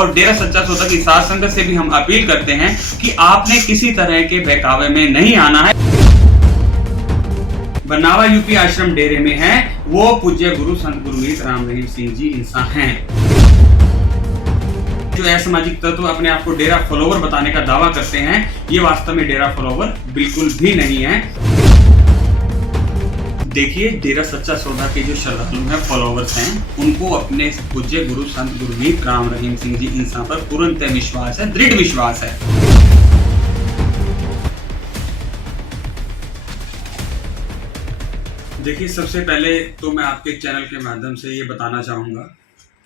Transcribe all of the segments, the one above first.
और डेरा सच्चा सौदा की साध संगत से भी हम अपील करते हैं कि आपने किसी तरह के बहकावे में नहीं आना है। बनावा यूपी आश्रम डेरे में है वो पूज्य गुरु संत गुरमीत राम रहीम सिंह जी इंसान हैं। जो असामाजिक तत्व अपने आप को डेरा फॉलोवर बताने का दावा करते हैं, ये वास्तव में डेरा फॉलोवर बिल्कुल भी नहीं है। देखिए, डेरा सच्चा सौदा के जो श्रद्धालु हैं, फॉलोवर्स हैं, उनको अपने पूज्य गुरु संत गुरमीत राम रहीम सिंह जी इंसान पर पूर्णतः विश्वास है, दृढ़ विश्वास है। देखिए, सबसे पहले तो मैं आपके चैनल के माध्यम से ये बताना चाहूँगा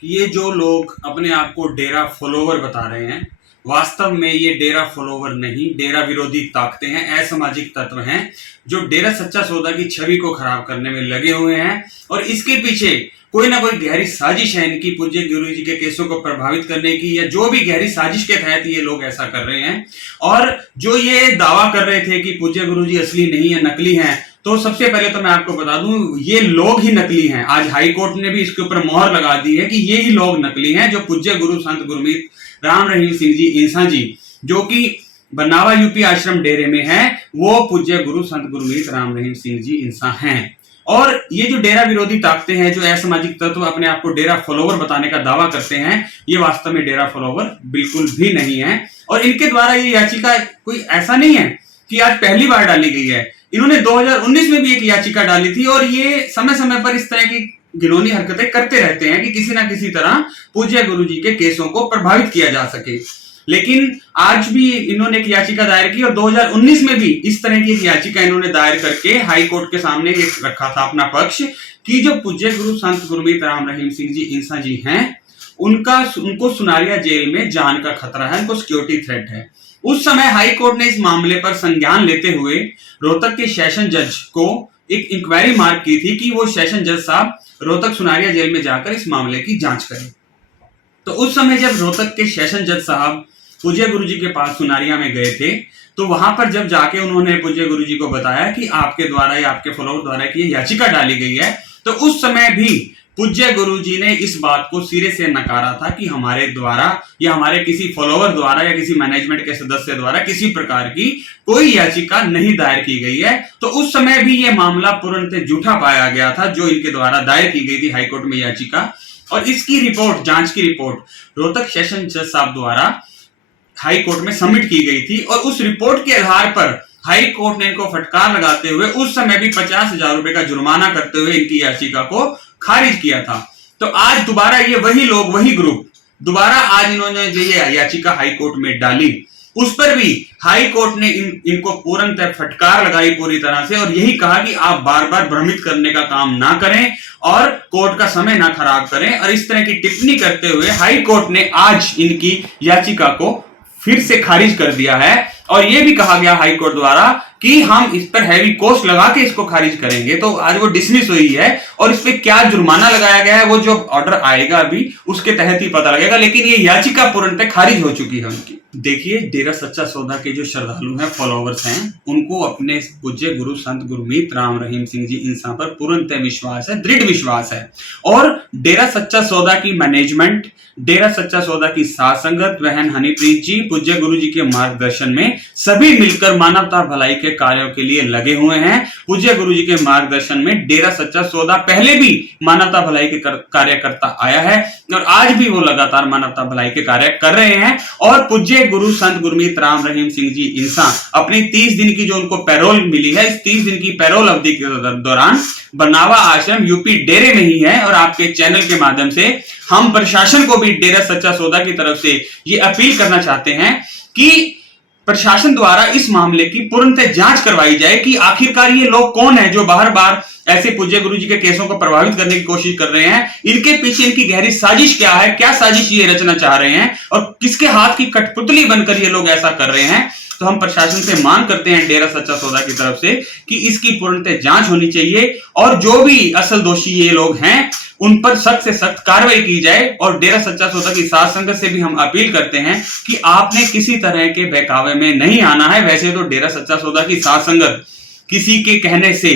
कि ये जो लोग अपने आप को डेरा फॉलोवर बता रहे हैं, वास्तव में ये डेरा फॉलोवर नहीं, डेरा विरोधी ताकतें हैं, असामाजिक तत्व हैं जो डेरा सच्चा सौदा की छवि को खराब करने में लगे हुए हैं। और इसके पीछे कोई ना कोई गहरी साजिश है इनकी, पूज्य गुरु जी के केसों को प्रभावित करने की, या जो भी गहरी साजिश के तहत ये लोग ऐसा कर रहे हैं। और जो ये दावा कर रहे थे कि पूज्य गुरु जी असली नहीं है, नकली हैं, तो सबसे पहले तो मैं आपको बता दूं, ये लोग ही नकली हैं। आज हाई कोर्ट ने भी इसके ऊपर मोहर लगा दी है कि ये ही लोग नकली हैं जो पूज्य गुरु संत गुरमीत राम रहीम सिंह जी इंसान जी, जो कि बनावा यूपी आश्रम डेरे में है, वो पूज्य गुरु संत गुरमीत राम रहीम सिंह जी इंसान हैं। और ये जो डेरा विरोधी ताकतें हैं, जो असामाजिक तत्व अपने आप को डेरा फॉलोवर बताने का दावा करते हैं, ये वास्तव में डेरा फॉलोवर बिल्कुल भी नहीं है। और इनके द्वारा ये याचिका कोई ऐसा नहीं है कि आज पहली बार डाली गई है। इन्होंने 2019 में भी एक याचिका डाली थी और ये समय समय पर इस तरह की घिनौनी हरकतें करते रहते हैं कि किसी ना किसी तरह पूज्य गुरु जी के केसों को प्रभावित किया जा सके। लेकिन आज भी इन्होंने एक याचिका दायर की और 2019 में भी इस तरह की एक याचिका इन्होंने दायर करके हाई कोर्ट के सामने एक रखा था अपना पक्ष कि जो पूज्य गुरु संत गुरमीत राम रहीम सिंह जी इंसान जी हैं, उनको सुनारिया जेल में जान का खतरा है, उनको सिक्योरिटी थ्रेट है। उस समय हाई कोर्ट ने इस मामले पर संज्ञान लेते हुए रोहतक के सेशन जज को एक इंक्वायरी मार्क की थी कि वो सेशन जज साहब रोहतक सुनारिया जेल में जाकर इस मामले की जांच करें। तो उस समय जब रोहतक के सेशन जज साहब पूज्य गुरु जी के पास सुनारिया में गए थे, तो वहां पर जब जाके उन्होंने पूज्य गुरु जी को बताया कि आपके द्वारा या आपके फॉलोअर द्वारा की याचिका डाली गई है, तो उस समय भी पूज्य गुरु जी ने इस बात को सिरे से नकारा था कि हमारे द्वारा या हमारे किसी फॉलोअर द्वारा या किसी मैनेजमेंट के सदस्य द्वारा किसी प्रकार की कोई याचिका नहीं दायर की गई है। तो उस समय भी यह मामला पूर्णतः झूठा पाया गया था जो इनके द्वारा दायर की गई थी हाईकोर्ट में याचिका। और इसकी रिपोर्ट, जांच की रिपोर्ट रोहतक सेशन जज साहब द्वारा हाई कोर्ट में सबमिट की गई थी और उस रिपोर्ट के आधार पर हाई कोर्ट ने इनको फटकार लगाते हुए उस समय भी 50,000 रुपए का जुर्माना करते हुए इनकी याचिका को खारिज किया था। तो आज दोबारा ये वही लोग, वही ग्रुप दोबारा आज इन्होंने जो ये याचिका हाई कोर्ट में डाली, उस पर भी हाई कोर्ट ने इनको पूर्णतः फटकार लगाई पूरी तरह से और यही कहा कि आप बार बार भ्रमित करने का काम ना करें और कोर्ट का समय ना खराब करें। और इस तरह की टिप्पणी करते हुए हाई कोर्ट ने आज इनकी याचिका को फिर से खारिज कर दिया है और यह भी कहा गया हाई कोर्ट द्वारा कि हम इस पर हैवी कॉस्ट लगा के इसको खारिज करेंगे। तो आज वो डिसमिस हुई है और इस पे क्या जुर्माना लगाया गया है वो जो ऑर्डर आएगा अभी उसके तहत ही पता लगेगा, लेकिन ये याचिका पूर्णतः खारिज हो चुकी है उनकी। देखिए, डेरा सच्चा सौदा के जो श्रद्धालु हैं, फॉलोवर्स हैं, उनको अपने पूज्य गुरु संत गुरमीत राम रहीम सिंह जी इंसान पर पूर्णतः विश्वास है, दृढ़ विश्वास है। और डेरा सच्चा सौदा की मैनेजमेंट, डेरा सच्चा सौदा की साध संगत, बहन हनीप्रीत जी पूज्य गुरु जी के मार्गदर्शन में सभी मिलकर मानवता भलाई के कार्यों के लिए लगे हुए हैं। पूज्य गुरु जी के मार्गदर्शन में डेरा सच्चा सौदा पहले भी मानवता भलाई के कार्य करता आया है और आज भी वो लगातार मानवता भलाई के कार्य कर रहे हैं। और पूज्य गुरु संत गुरमीत राम रहीम सिंह जी इंसान अपनी 30 दिन की जो उनको पैरोल मिली है, इस 30 दिन की पैरोल अवधि के दौरान बनावा आश्रम यूपी डेरे में ही है। और आपके चैनल के माध्यम से हम प्रशासन को भी डेरा सच्चा सौदा की तरफ से ये अपील करना चाहते हैं कि प्रशासन द्वारा इस मामले की पूर्णतः जांच करवाई जाए कि आखिरकार ये लोग कौन है जो बार बार ऐसे पूज्य गुरु जी के केसों को प्रभावित करने की कोशिश कर रहे हैं। इनके पीछे इनकी गहरी साजिश क्या है, क्या साजिश ये रचना चाह रहे हैं और किसके हाथ की कठपुतली बनकर ये लोग ऐसा कर रहे हैं। तो हम प्रशासन से मांग करते हैं डेरा सच्चा सौदा की तरफ से कि इसकी पूर्णतः जांच होनी चाहिए और जो भी असल दोषी ये लोग हैं उन पर सख्त से सख्त कार्रवाई की जाए। और डेरा सच्चा सौदा की साध संगत से भी हम अपील करते हैं कि आपने किसी तरह के बहकावे में नहीं आना है। वैसे तो डेरा सच्चा सौदा की साध संगत किसी के कहने से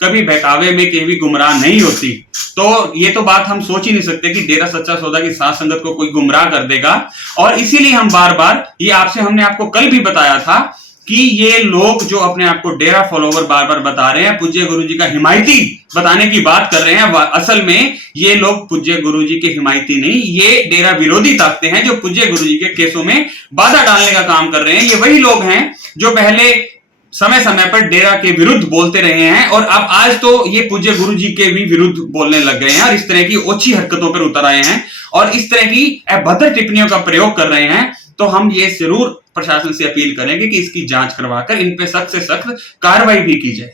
कभी बहकावे में कभी गुमराह नहीं होती। तो ये तो बात हम सोच ही नहीं सकते कि डेरा सच्चा सौदा की साथ संगत को कोई गुमराह कर देगा। और इसीलिए हम बार बार ये हमने आपको कल भी बताया था कि ये लोग जो अपने आप को डेरा फॉलोवर बार बार बता रहे हैं, पूज्य गुरुजी का हिमायती बताने की बात कर रहे हैं, असल में ये लोग पूज्य गुरुजी के हिमायती नहीं, ये डेरा विरोधी ताकतें हैं जो पूज्य गुरुजी के केसों में बाधा डालने का काम कर रहे हैं। ये वही लोग हैं जो पहले समय समय पर डेरा के विरुद्ध बोलते रहे हैं और अब आज तो ये पूज्य गुरुजी के भी विरुद्ध बोलने लग गए हैं और इस तरह की ओछी हरकतों पर उतर आए हैं और इस तरह की अभद्र टिप्पणियों का प्रयोग कर रहे हैं। तो हम ये जरूर प्रशासन से अपील करेंगे कि इसकी जांच करवाकर इन पे सख्त से सख्त कार्रवाई भी की जाए।